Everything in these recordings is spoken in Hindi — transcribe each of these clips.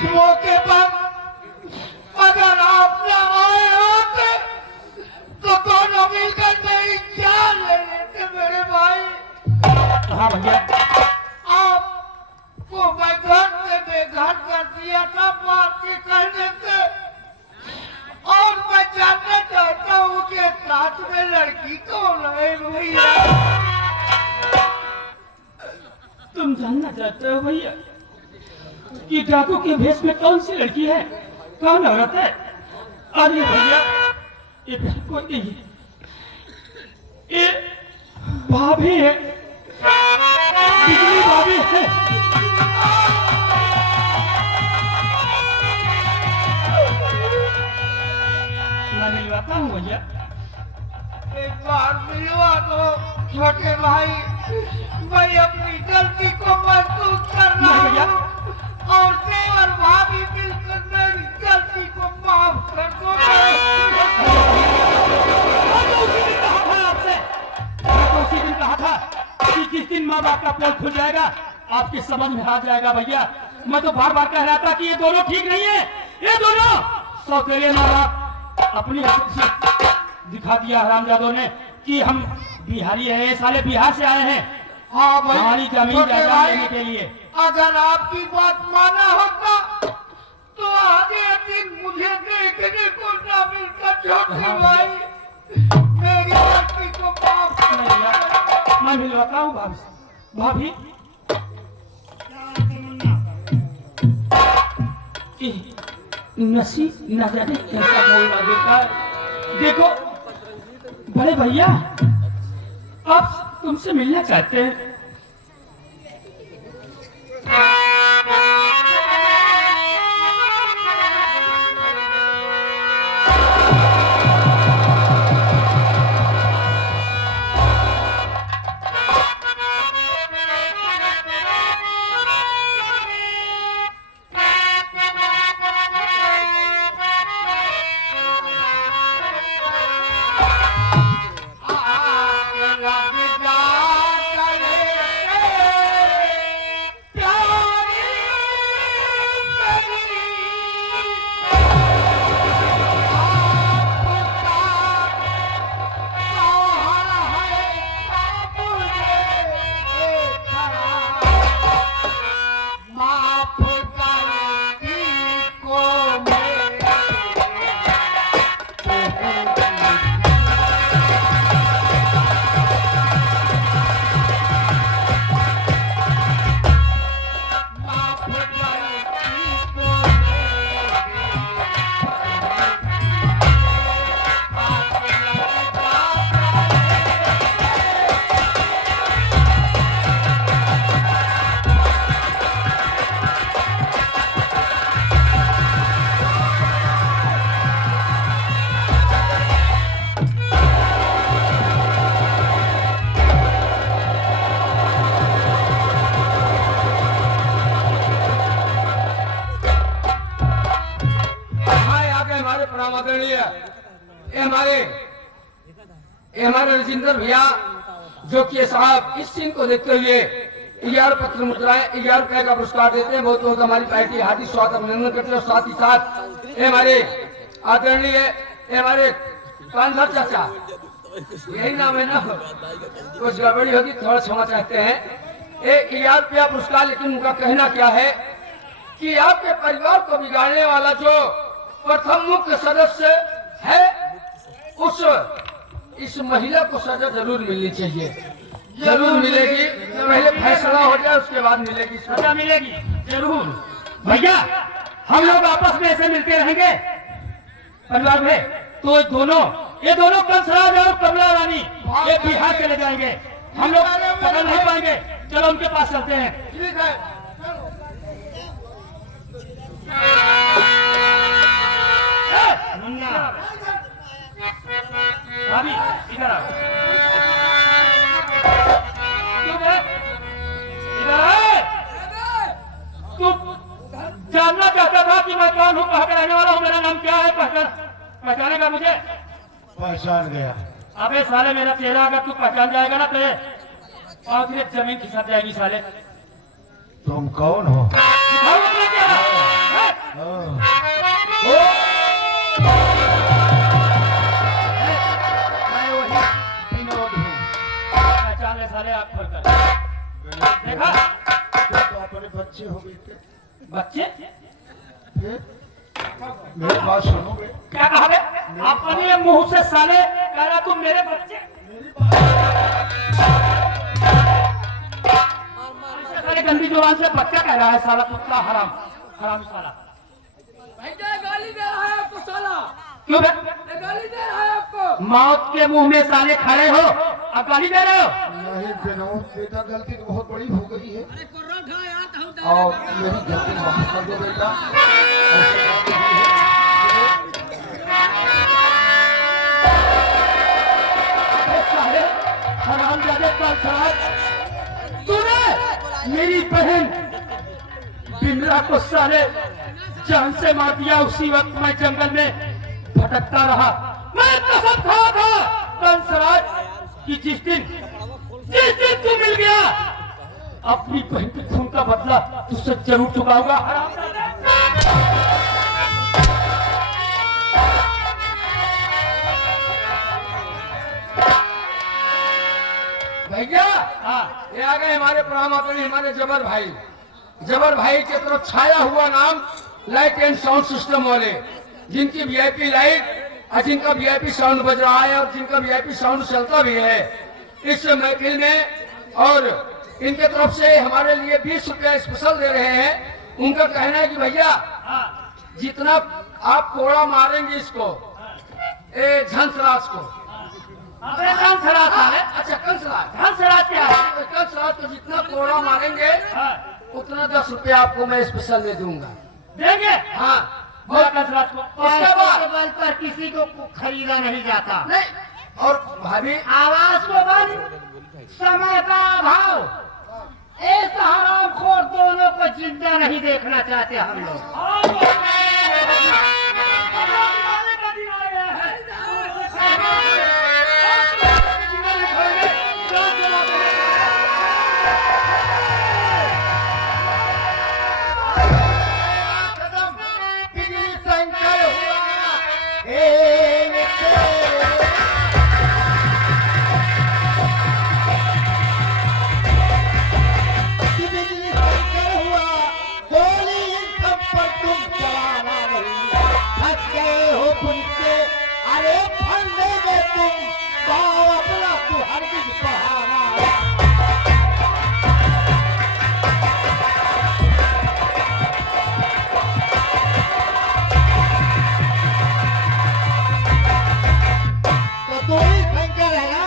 इस मौके पर अगर आप न आए होते तो दोनों मिलकर मेरी जान ले लेते मेरे भाई। हाँ भैया, आपको मैं घर से बेघर कर दिया था मार के कहने से, और मैं जानना चाहता हूँ कि साथ में लड़की कौन है भैया। तुम जानना चाहते हो भैया कि डाकू के भेष में कौन सी लड़की है, कौन औरत है? अरे भैया, ये कोई नहीं है, ये भाभी है, बिजली भाभी है। मैं मिलवाता हूँ भैया। एक बार मिलवा दो छोटे भाई, मैं अपनी गलती को महसूस कर रहा हूँ और देवर भाभी मिलकर मेरी गलती को माफ कर दो। उसी दिन कहा था कि जिस दिन माँ बाप का पोल खुल जाएगा आपके समझ में आ जाएगा भैया। मैं तो बार बार कह रहा था कि ये दोनों ठीक नहीं है, ये दोनों सौतेले माँ बाप अपनी हकीकत दिखा दिया हरामजादों ने कि हम बिहारी हैं, ये साले बिहार से आए हैं हाँ भाई, हमारी जमीन जायदाद लेने के लिए। अगर आपकी बात माना होता तो आगे दिन मुझे देखने को न मिलता। छोटे भाई मेरी गलती को माफ कर दो। मैं मिलवाता हूँ भाभी से। भाभी नसी न जाने कैसा बोल रहा बेटा। देखो बड़े भैया, आप तुमसे मिलना चाहते हैं। हमारे राजेंद्र भैया जो कि साहब इस सीन को देखते हुए 11 पत्र मुद्राएं 11 रुपए का पुरस्कार देते हैं। बहुत बहुत हमारी पार्टी हार्दिक स्वागत अभिनंदन करते हैं। साथ ही साथ हमारे आदरणीय हमारे कानभर चाचा, यही नाम है ना, कुछ गड़बड़ी होगी थोड़ा क्षमा चाहते हैं। 11 रुपया पुरस्कार, लेकिन उनका कहना क्या है कि आपके परिवार को बिगाड़ने वाला जो प्रथम मुख्य सदस्य है उस इस महिला को सजा जरूर मिलनी चाहिए। जरूर मिलेगी, पहले फैसला हो जाए उसके बाद मिलेगी, सजा मिलेगी जरूर। भैया हम लोग आपस में ऐसे मिलते रहेंगे परिवार में, तो ये दोनों कंसराज और कमला रानी ये बिहार चले जाएंगे, हम लोग पकड़ नहीं पाएंगे। चलो उनके पास चलते हैं। ठीक है। मुन्ना भाभी इधर आओ, तू जानना चाहता था कि मैं कौन हूँ, कहाँ का रहने वाला हूँ, मेरा नाम क्या है, पहचानेगा मुझे? पहचान गया। अबे साले मेरा चेहरा अगर तू पहचान जाएगा ना तो और फिर जमीन खिसक जाएगी साले। तुम कौन हो? दिखाओ अपना चेहरा। बच्चे हो बेटे। बच्चे फिर मेरी बात सुनोगे? क्या कहा बे? अपने मुंह से साले कह रहा तुम मेरे बच्चे। साले गंदी जुबान से बच्चा कह रहा है साला कुत्ता हराम हराम साला। भैया गाली दे रहा है आपको साला। क्यों बे? ये गाली दे रहा है आपको। मौत के मुंह में साले खड़े हो अब गाली दे रहे हो? नहीं विनोद बेटा, गलती तो बहुत बड़ी हो गई है अरे कुर्रा खा यार तो और मेरी गलती माफ कर दो बेटा। साले हरामजादे कंसराज, तूने मेरी बहन बिमला को साले जान से मार दिया। उसी वक्त मैं जंगल में भटकता रहा। मैं कसम खाया था कंसराज कि जिस दिन तू मिल गया अपनी बहन के खून का बदला तुझसे जरूर चुकाऊंगा। भैया हाँ ये आ गए हमारे प्रामापणी, हमारे जबर भाई। जबर भाई के तरफ छाया हुआ नाम लाइट एंड साउंड सिस्टम वाले, जिनकी वीआईपी लाइट और जिनका वीआईपी साउंड बज रहा है और जिनका वीआईपी साउंड चलता भी है इस महफिल में। और इनके तरफ से हमारे लिए 20 रुपया स्पेशल दे रहे हैं। उनका कहना है कि भैया जितना आप कोड़ा मारेंगे इसको झंसराज को, अबे कंसराज साले, अच्छा कंसराज, कंसराज क्या है? कंसराज को जितना कोड़ा मारेंगे हाँ, उतना 10 रुपया आपको मैं स्पेशल में दूंगा। देंगे हाँ बोला कंसराज को। उसके बाद बल पर किसी को खरीदा नहीं जाता। नहीं और भाभी आवाज को बंद, समय का अभाव। इस हरामखोर दोनों को जिंदा नहीं देखना चाहते हम लोग। बिजली शंकर हुआ बिजली शंकर हुआ, गोली इन सब पर तुम चलाना नहीं। फंस गए हो पुलिस, अरे फंसेगे तुम, गाँव अपना तू हरगिज बहाना। तो तू ही शंकर है ना?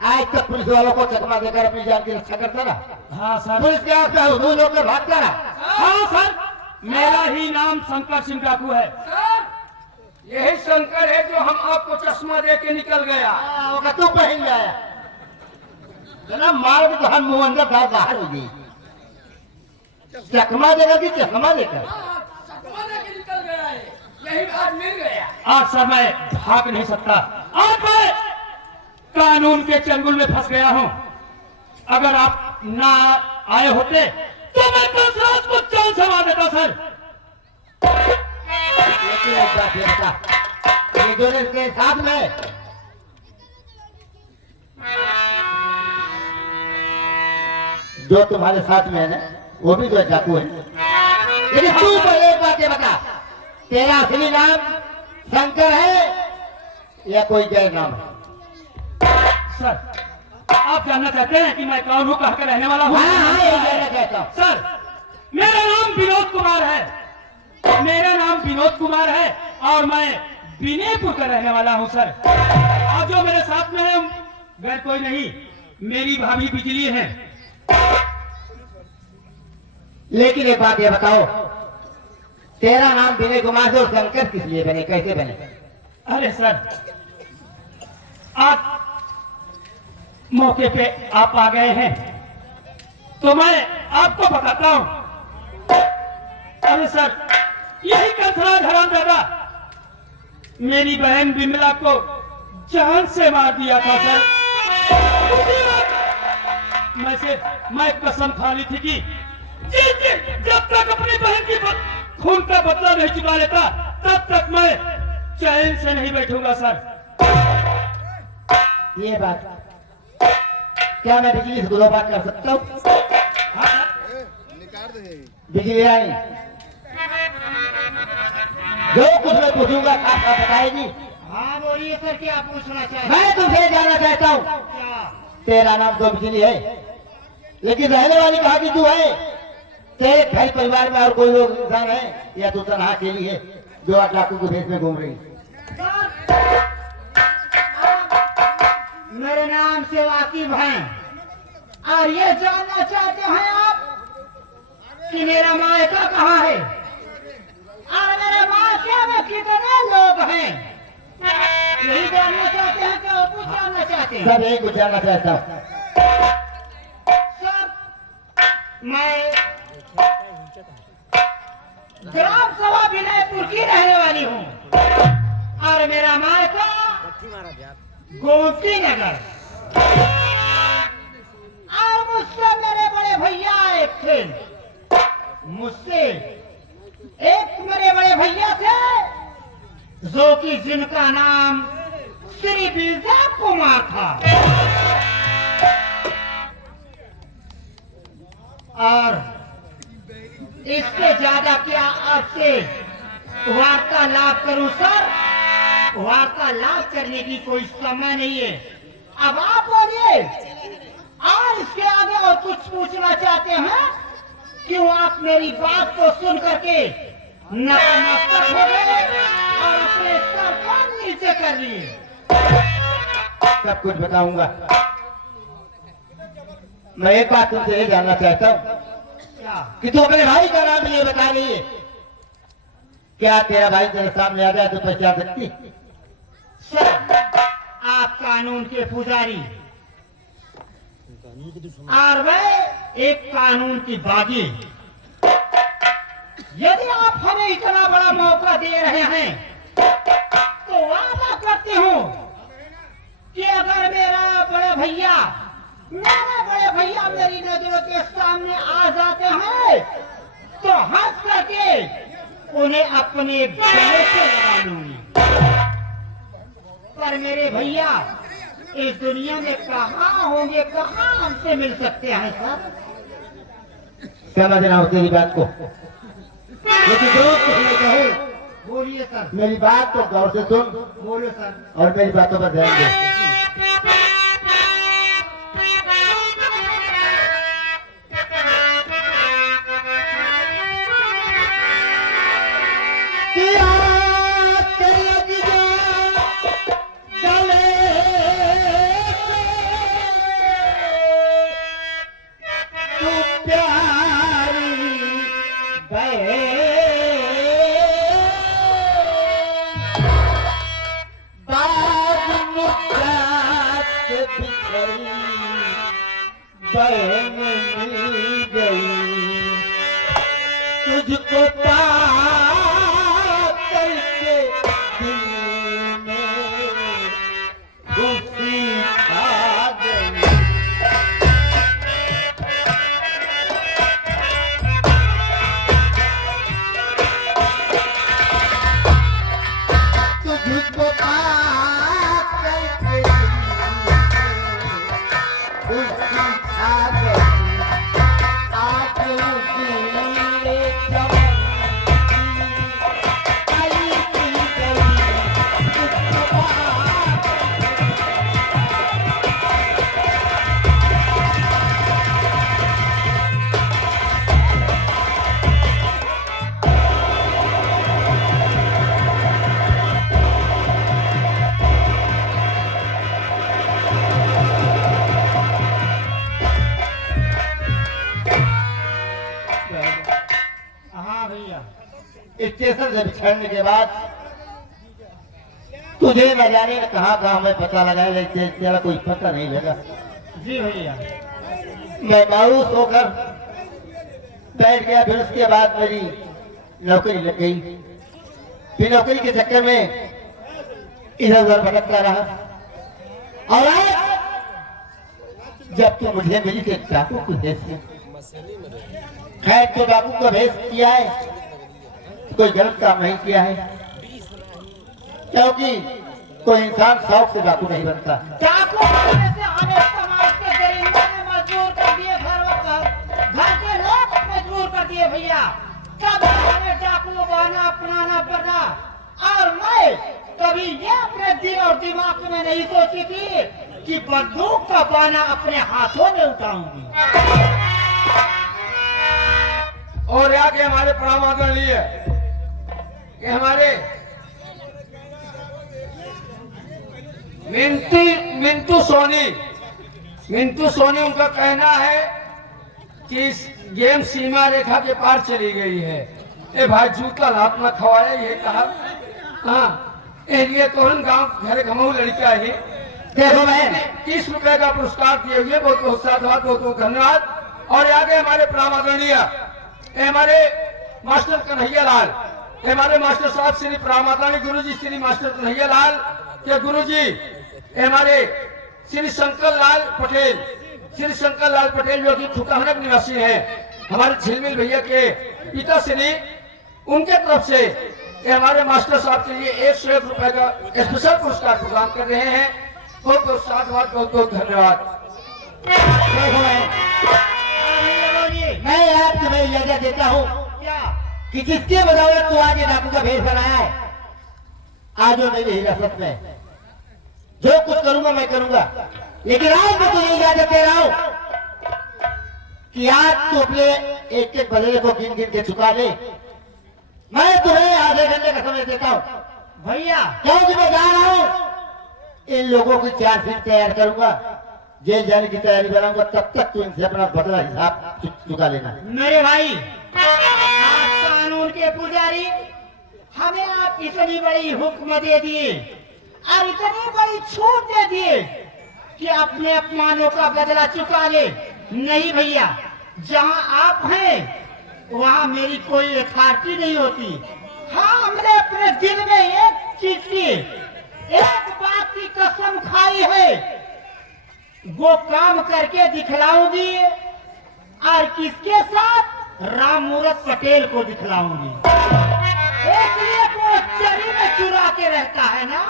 आज तक पुलिस वालों को चकमा देकर अपनी जान की रक्षा करता रहा। हाँ सर, पुलिस के आसपास हुजूम होकर भागता रहा। हाँ सर, मेरा ही नाम शंकर सिंह डाकू है। यही शंकर है जो हम आपको चश्मा दे के निकल गया। होगा तू पहन जाया जनाब, मार के तो हम मुंह अंदर दाल बाहर हो गई। चकमा देगा कि चकमा देकर? चकमा लेके निकल गया है। यही बात मिल गया। आज सर मैं भाग नहीं सकता। आज मैं कानून के चंगुल में फंस गया हूँ। अगर आप ना आए होते तो मैं कंसराज को जान से मार देता सर। लेकिन एक बात ये बता, ये दोनों के साथ में जो तुम्हारे साथ में है ना, वो भी तो डाकू है। लेकिन तू पहले एक बात ये बता, तेरा असली नाम शंकर है या कोई गैर नाम है? सर आप जानना चाहते हैं कि मैं कौन हूँ, कहाँ का रहने वाला हूँ? हाँ हाँ, यही कहना चाहता हूँ। सर मेरा नाम विनोद कुमार है। मेरा नाम विनोद कुमार है और मैं विनयपुर का रहने वाला हूँ सर। और जो मेरे साथ में है गैर कोई नहीं, मेरी भाभी बिजली है। लेकिन एक बात ये बताओ, तेरा नाम विनय कुमार से और शंकर किस लिए बने, कैसे बने? अरे सर आप मौके पे आप आ गए हैं तो मैं आपको बताता हूं। अरे सर यही कंसराज हरामजादा मेरी बहन बिमला को जान से मार दिया था सर। उसी वक्त मैं कसम खा ली थी कि जब तक अपनी बहन की खून का बदला नहीं चुका लेता तब तक मैं चैन से नहीं बैठूंगा सर। ये बात क्या मैं बिजली से दो बात कर सकता हूँ? हाँ, बिजली आई जो कुछ मैं पूछूंगा आप बताएगी। हाँ बोलिए सर, क्या पूछना चाहिए? मैं तुमसे जानना चाहता हूँ, तेरा नाम तो बिजली है, लेकिन रहने वाली कहाँ की तू है? तेरे घर परिवार में और कोई लोग इंसान है या तू तनहा अकेली है जो 8 लाखों के भेष में घूम रही? मेरे नाम से वाकिफ हैं और ये जानना चाहते हैं आप कि मेरा मायका कहाँ है और मेरे मायके में कितने लोग हैं, यही जानना चाहते हैं कि और कुछ जानना चाहते हैं? सब यही कुछ जानना चाहता हूँ। मैं ग्राम सभा विनयपुर की रहने वाली हूँ और मेरा मायका गोमती नगर, और मुझसे मेरे बड़े भैया एक थे, मुझसे एक मेरे बड़े भैया थे जो कि जिनका नाम श्री विजय कुमार था, और इससे ज्यादा क्या आपसे वार्तालाप करूं सर? वार्तालाप करने की कोई समय नहीं है। अब आप बोलिए, और इसके आगे और कुछ पूछना चाहते हैं? क्यों आप मेरी बात को सुन करके नतमस्तक हो गए और अपने सर को नीचे कर लिए? सब कुछ बताऊंगा। मैं एक बात तुमसे ये जानना चाहता हूँ कि तू अपने भाई का नाम ये बता रही है, क्या तेरा भाई तेरे सामने आ जाए तो पहचान सकती? सर, आप कानून के पुजारी और मैं एक कानून की बागी। यदि आप हमें इतना बड़ा मौका दे रहे हैं तो वादा करती हूँ कि अगर मेरे बड़े भैया मेरी नजरों के सामने आ जाते हैं तो हंस करके उन्हें अपने गले से लगा लूंगी। पर मेरे भैया इस दुनिया में कहाँ होंगे, कहाँ हमसे मिल सकते हैं सर? समझना हो तेरी बात को, लेकिन जो मैं कहूँ बोलिए सर। मेरी बात तो गौर से सुन, बोलो सर, और मेरी बातों पर ध्यान दे। बहन मिल गई तुझको पा करके दिल में खुशी आ गई। तुझको पा करके स्टेशन से बिछड़ने के बाद तुझे न जाने कहाँ कहाँ मैं पता लगाया, लेकिन तेरा कोई पता नहीं लगा। जी भैया, मैं मायूस होकर बैठ गया। फिर उसके बाद मेरी नौकरी लग गई। फिर नौकरी के चक्कर में इधर उधर भटकता रहा, और आज जब तू मुझे मिली तो डाकू को भेज दिया। खैर, तो डाकू का भेज किया है, कोई गलत काम नहीं किया है, क्योंकि कोई इंसान शौक से डाकू नहीं बनता। डाकू बनने से हमें समाज के गरीबों ने मजबूर कर दिए, घर के लोग मजबूर कर दिए भैया, कभी हमें डाकू बहाना अपनाना पड़ा। और मैं कभी ये अपने दिल और दिमाग में नहीं सोची थी कि बंदूक का बाना अपने हाथों में उठाऊंगी। और यहाँ के हमारे प्रणाम आदरणीय कि हमारे मिंटू सोनी उनका कहना है कि इस गेम सीमा रेखा के पार चली गई है। ए भाई जूता लात न खवाया, ये कहा। हाँ, ये तो हम गाँव घर घमऊ लड़का है। देखो बहन, 30 रुपए का पुरस्कार दिए हुए, बहुत बहुत साधुवाद, बहुत बहुत धन्यवाद। और आगे हमारे प्रणाम आदरणीय हमारे मास्टर कन्हैया लाल, हमारे मास्टर साहब श्री प्रणाम आदरणीय गुरु जी श्री मास्टर कन्हैया लाल के गुरु जी हमारे श्री शंकर लाल पटेल जो कि ठुकाहनक निवासी हैं, हमारे झिलमिल भैया के पिता श्री, उनके तरफ से हमारे मास्टर साहब के लिए 101 रुपए का स्पेशल पुरस्कार प्रदान कर रहे हैं। बहुत बहुत साधुवाद, बहुत बहुत धन्यवाद। मैं आज तुम्हें इजाजत देता हूँ कि जिसके बदौलत तू आज डाकू का भेष बनाया है, आज वो मेरी हिरासत में, जो कुछ करूंगा मैं करूंगा। लेकिन आज मैं तुझे इजाजत दे रहा हूँ कि आज तू अपने एक एक बदले को गिन गिन के चुका ले। मैं तुम्हें आधे घंटे का समय देता हूँ भैया, क्योंकि मैं जा रहा हूँ इन लोगों की चार्जशीट तैयार करूंगा, जेल जाने की तैयारी बनाऊंगा। तब तक तू इनसे अपना बदला हिसाब चुका लेना। मेरे भाई, आप कानून के पुजारी, हमें आप इतनी बड़ी हुक्म दे दिए और इतनी बड़ी छूट दे दिए कि अपने अपमानों का बदला चुका ले। नहीं भैया, जहां आप हैं वहां मेरी कोई अथॉरिटी नहीं होती। हाँ, हमने अपने दिल में एक चीज की, एक बात की कसम खाई है, वो काम करके दिखलाऊंगी। और किसके साथ? राममूरत पटेल को दिखलाऊंगी। इसलिए वो चरी में चुरा के रहता है ना,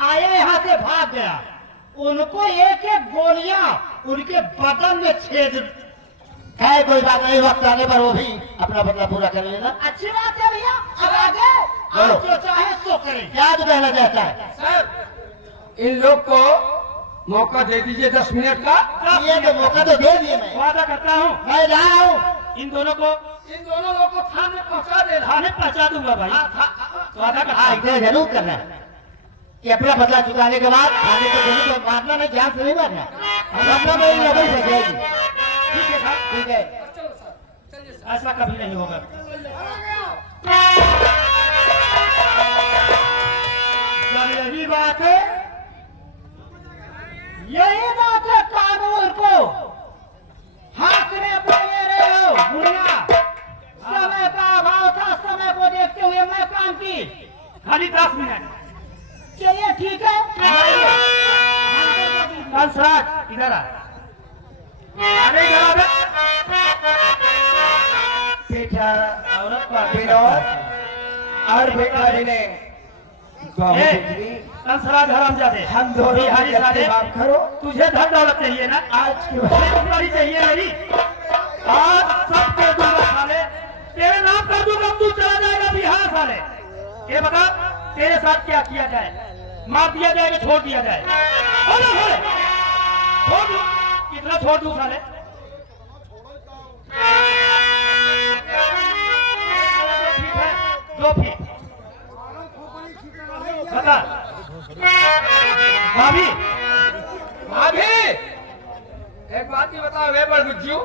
आया यहाँ से भाग गया, उनको एक एक गोलियां उनके बदन में छेद है। कोई बात नहीं, वक्त आने पर वो भी अपना बदला पूरा कर लेना। अच्छी बात है भैया, अब आगे आप जो चाहे सो करें। क्या तो कहना चाहता है? सर, इन लोग को मौका दे दीजिए 10 मिनट का। ये तो मौका तो दे दिए, मैं वादा करता हूँ मैं जा रहा हूँ। इन दोनों को थाने पहुंचा दे। थाने पहुंचा दूंगा भाई। वादा करता हूँ। इतना जरूर करना कि अपना बदला चुकाने के बाद थाने को जरूर मारना, नहीं जान से नहीं मारना। अपना मेरी नौकरी से जाएगी। ठीक है साहब, ठीक है, ऐसा कभी नहीं होगा। जब यही बात है, यही बात है, कानून को हाथ में अपने ले रहे हो। दुनिया समय का अभाव था, समय को देखते हुए मैं काम की। खाली 10 मिनट। चलिए ठीक है, कंसराज इधर आ। अरे इधर आ बे। बेटा औरत का विनोद और बेटा विनय, कंसराज हरामजादे, हम दोनों बिहारी साले, माफ करो। तुझे धन दौलत चाहिए ना? आज के बाद तुम्हारी चाहिए मेरी। आज सब कर दूंगा साले, तेरे नाम कर दूंगा, तू चला जाएगा बिहार साले। ये बता, तेरे साथ क्या किया जाए? मार दिया जाए कि छोड़ दिया जाए? बोलो साले, छोड़ दूं? कितना छोड़ दूं साले? ठीक है, 2 फीट। बता भाभी, भाभी, एक बात ही बताओ, हे बड़ बिज्जू,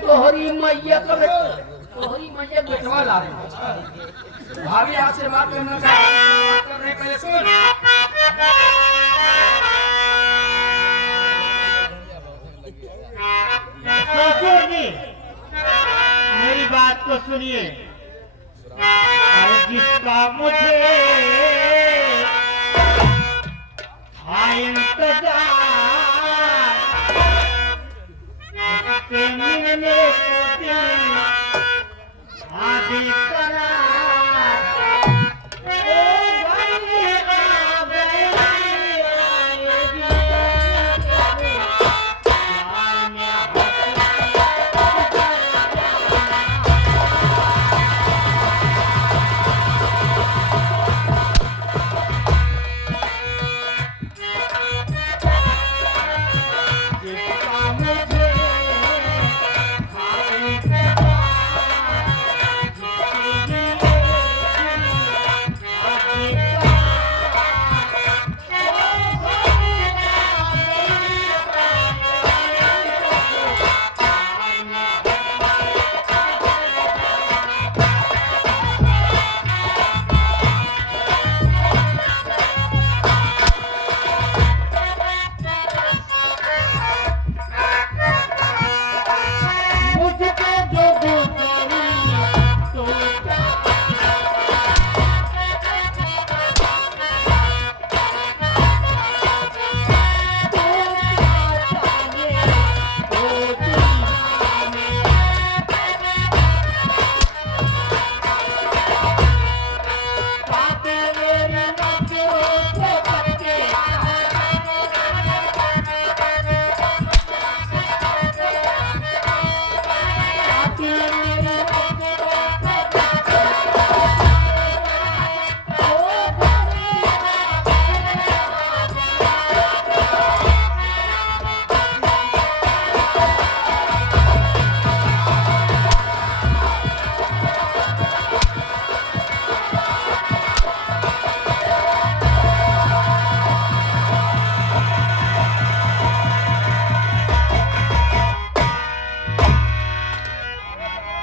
तोहरी मैया बेटवा ला रही। भाभी आपसे बात करना करने पहले सुन। ससुर जी, मेरी बात को सुनिए। और जिसका मुझे था इंतजार, उसके मिलने को दिल आदि करा